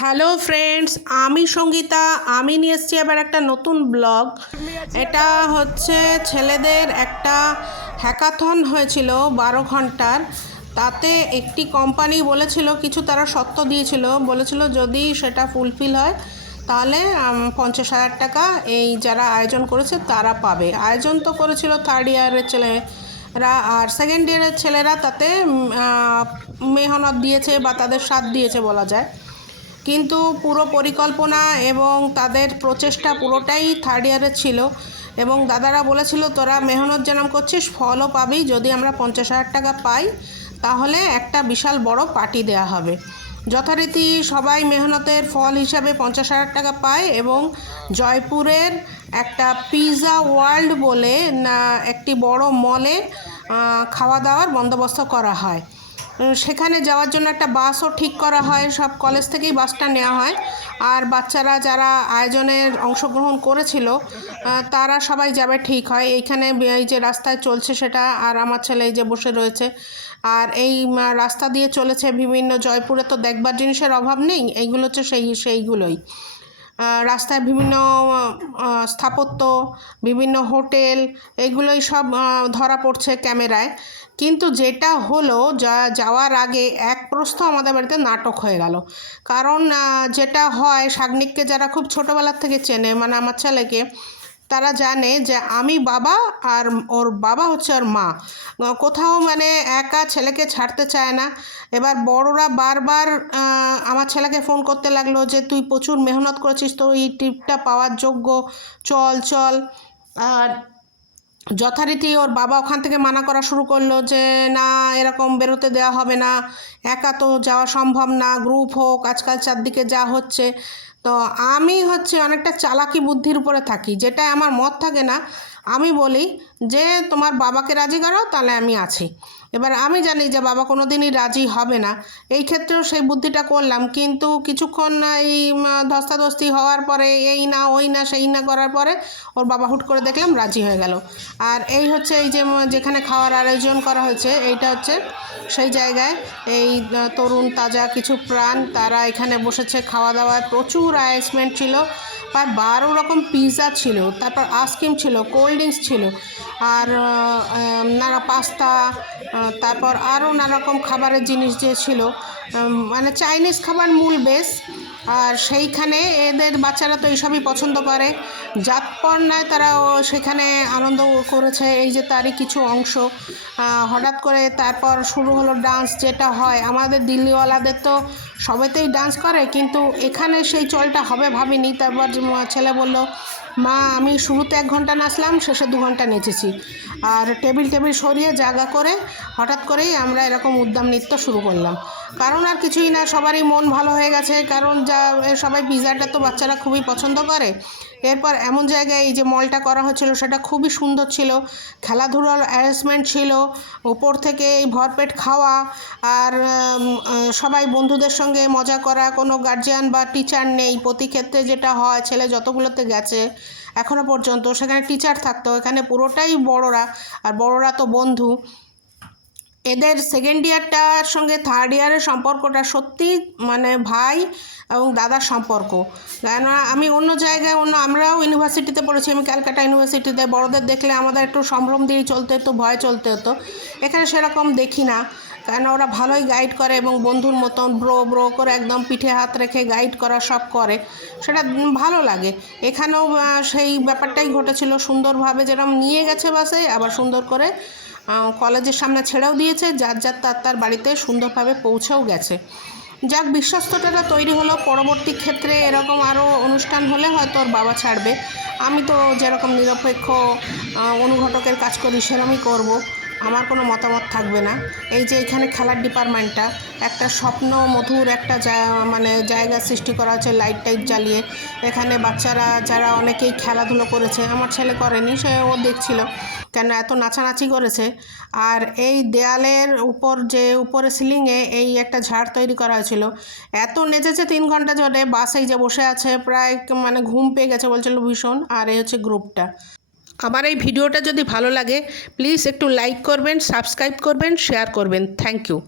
Hello friends, আমি সঙ্গীতা। আমি নিয়ে এসেছি আবার একটা নতুন ব্লগ। এটা হচ্ছে ছেলেদের একটা হ্যাকাথন হয়েছিল 12 ঘন্টার। তাতে একটি কোম্পানি বলেছিল, কিছু তারা শর্ত দিয়েছিল, বলেছিল যদি সেটা ফুলফিল হয় তাহলে 50,000 টাকা এই যারা আয়োজন করেছে তারা পাবে। আয়োজন তো করেছিল থার্ড ইয়ারের ছেলেরা, আর সেকেন্ড ইয়ারের ছেলেরা তাতে মেহনত দিয়েছে বা তাদের সাথ দিয়েছে বলা যায়। কিন্তু পুরো পরিকল্পনা এবং তাদের প্রচেষ্টা পুরোটাই থার্ড ইয়ারের ছিল। এবং দাদারা বলেছিল তোরা মেহনত যেরকম করছিস ফলও পাবি, যদি আমরা 50,000 টাকা পাই তাহলে একটা বিশাল বড় পার্টি দেওয়া হবে। যথারীতি সবাই মেহনতের ফল হিসাবে 50,000 টাকা পায় এবং জয়পুরের একটা পিৎজা ওয়ার্ল্ড বলে একটি বড় মলে খাওয়া দাওয়ার বন্দোবস্ত করা হয়। সেখানে যাওয়ার জন্য একটা বাসও ঠিক করা হয়, সব কলেজ থেকেই বাসটা নেওয়া হয়। আর বাচ্চারা যারা আয়োজনের অংশগ্রহণ করেছিল তারা সবাই যাবে ঠিক হয়। এইখানে এই যে রাস্তায় চলছে সেটা, আর আমার ছেলে এই যে বসে রয়েছে। আর এই রাস্তা দিয়ে চলেছে বিভিন্ন, জয়পুরে তো দেখবার জিনিসের অভাব নেই, এইগুলো হচ্ছে সেইগুলোই। রাস্তায় বিভিন্ন স্থাপত্য, বিভিন্ন হোটেল, এগুলোই সব ধরা পড়ছে ক্যামেরায়। কিন্তু যেটা হলো, যাওয়ার আগে এক প্রস্থ আমাদের বাড়িতে নাটক হয়ে গেল। কারণ যেটা হয়, শাগনিককে যারা খুব ছোটোবেলার থেকে চেনে, মানে আমার ছেলেকে, তারা জানে যে আমি বাবা আর ওর বাবা হচ্ছে ওর মা। কোথাও মানে একা ছেলেকে ছাড়তে চায় না। এবার বড়রা বারবার আমার ছেলেকে ফোন করতে লাগলো যে তুই প্রচুর মেহনত করেছিস, তো এই টিপটা পাওয়ার যোগ্য, চল চল। আর যথারীতি ওর বাবা ওখান থেকে মানা করা শুরু করলো যে না, এরকম বেরোতে দেওয়া হবে না, একা তো যাওয়া সম্ভব না, গ্রুপ হোক, আজকাল চারদিকে যা হচ্ছে। তো আমি অনেকটা চালাকি বুদ্ধির উপরে থাকি, যেটা আমার মত থাকে না। আমি বলি যে তোমার বাবাকে রাজি করো, তাহলে আমি আছি। এবার আমি জানি যে বাবা কোনো দিনই রাজি হবে না, এই ক্ষেত্রেও সেই বুদ্ধিটা করলাম। কিন্তু কিছুক্ষণ এই ধস্তাধস্তি হওয়ার পরে, এই না ওই না সেই না করার পরে ওর বাবা হুট করে দেখলাম রাজি হয়ে গেল। আর এই হচ্ছে এই যে যেখানে খাওয়ার আয়োজন করা হয়েছে, এইটা হচ্ছে সেই জায়গায়। এই তরুণ তাজা কিছু প্রাণ তারা এখানে বসেছে খাওয়া দাওয়ায়। প্রচুর অ্যারেঞ্জমেন্ট ছিল, প্রায় 12 রকম পিৎজা ছিল, তারপর আইসক্রিম ছিল, কোল্ড ড্রিঙ্কস ছিল, আর নানা পাস্তা, তারপর আরও নানা রকম খাবারের জিনিস যে ছিল, মানে চাইনিজ খাবার মূল বেশ। আর সেইখানে এদের বাচ্চারা তো এইসবই পছন্দ করে, যাৎপর্যায় তারা সেখানে আনন্দ করেছে। এই যে তারই কিছু অংশ। হঠাৎ করে তারপর শুরু হলো ডান্স, যেটা হয় আমাদের দিল্লিওয়ালাদের, তো সবেতেই ডান্স করে, কিন্তু এখানে সেই চলটা হবে ভাবিনি। তারপর ছেলে বলল মা আমি শুরুতে 1 ঘন্টা নাচলাম, শেষে 2 ঘন্টা নেচেছি। আর টেবিল সরিয়ে জায়গা করে হঠাৎ করেই আমরা এরকম উদ্দাম নৃত্য শুরু করলাম। কারণ আর কিছুই না, সবারই মন ভালো হয়ে গেছে, কারণ সবাই পিৎজাটা তো বাচ্চারা খুবই পছন্দ করে। এরপর এমন জায়গায় এই যে মলটা করা হচ্ছিল সেটা খুবই সুন্দর ছিল, খেলাধুলার অ্যারেঞ্জমেন্ট ছিল, উপর থেকে এই ভরপেট খাওয়া, আর সবাই বন্ধুদের সঙ্গে মজা করা, কোনো গার্জিয়ান বা টিচার নেই। প্রতি ক্ষেত্রে যেটা হয়, ছেলে যতগুলোতে গেছে এখনও পর্যন্ত সেখানে টিচার থাকতো, এখানে পুরোটাই বড়রা, আর বড়রা তো বন্ধু। এদের সেকেন্ড ইয়ারটার সঙ্গে থার্ড ইয়ারের সম্পর্কটা সত্যি মানে ভাই এবং দাদার সম্পর্ক। কেননা আমি অন্য জায়গায় আমরাও ইউনিভার্সিটিতে পড়েছি, আমি ক্যালকাটা ইউনিভার্সিটিতে। বড়দের দেখলে আমাদের একটু সম্ভ্রম দিয়ে চলতে হতো, ভয় চলতে হতো। এখানে সেরকম দেখি না, কেন ওরা ভালোই গাইড করে এবং বন্ধুর মতন ব্রো করে একদম পিঠে হাত রেখে গাইড করা সব করে, সেটা ভালো লাগে। এখানেও সেই ব্যাপারটাই ঘটেছিল, সুন্দরভাবে যেরকম নিয়ে গেছে বাসে, আবার সুন্দর করে কলেজের সামনে ছেড়েও দিয়েছে, যার তার বাড়িতে সুন্দরভাবে পৌঁছেও গেছে। যাক, বিশ্বস্ততাটা তৈরি হলো। পরবর্তী ক্ষেত্রে এরকম আরও অনুষ্ঠান হলে হয়তো ওর বাবা ছাড়বে। আমি তো যেরকম নিরপেক্ষ অনুঘটকের কাজ করি সেরকমই করব, আমার কোনো মতামত থাকবে না। এই যে এখানে খেলার ডিপার্টমেন্টটা একটা স্বপ্ন মধুর একটা মানে জায়গা সৃষ্টি করা হচ্ছে লাইট টাইট জ্বালিয়ে। এখানে বাচ্চারা যারা অনেকেই খেলাধুলো করেছে, আমার ছেলে করেনি, সে ও দেখছিল কেন এত নাচানাচি করেছে। আর এই দেয়ালের উপর যে উপরে সিলিংয়ে এই একটা ঝাড় তৈরি করা হয়েছিল, এত নেচেছে 3 ঘন্টা ধরে। বাসেই যে বসে আছে, প্রায় মানে ঘুম পেয়ে গেছে বলছিল ভীষণ। আর এই হচ্ছে গ্রুপটা। আমার এই ভিডিওটা যদি ভালো লাগে প্লিজ একটু লাইক করবেন, সাবস্ক্রাইব করবেন, শেয়ার করবেন। Thank you.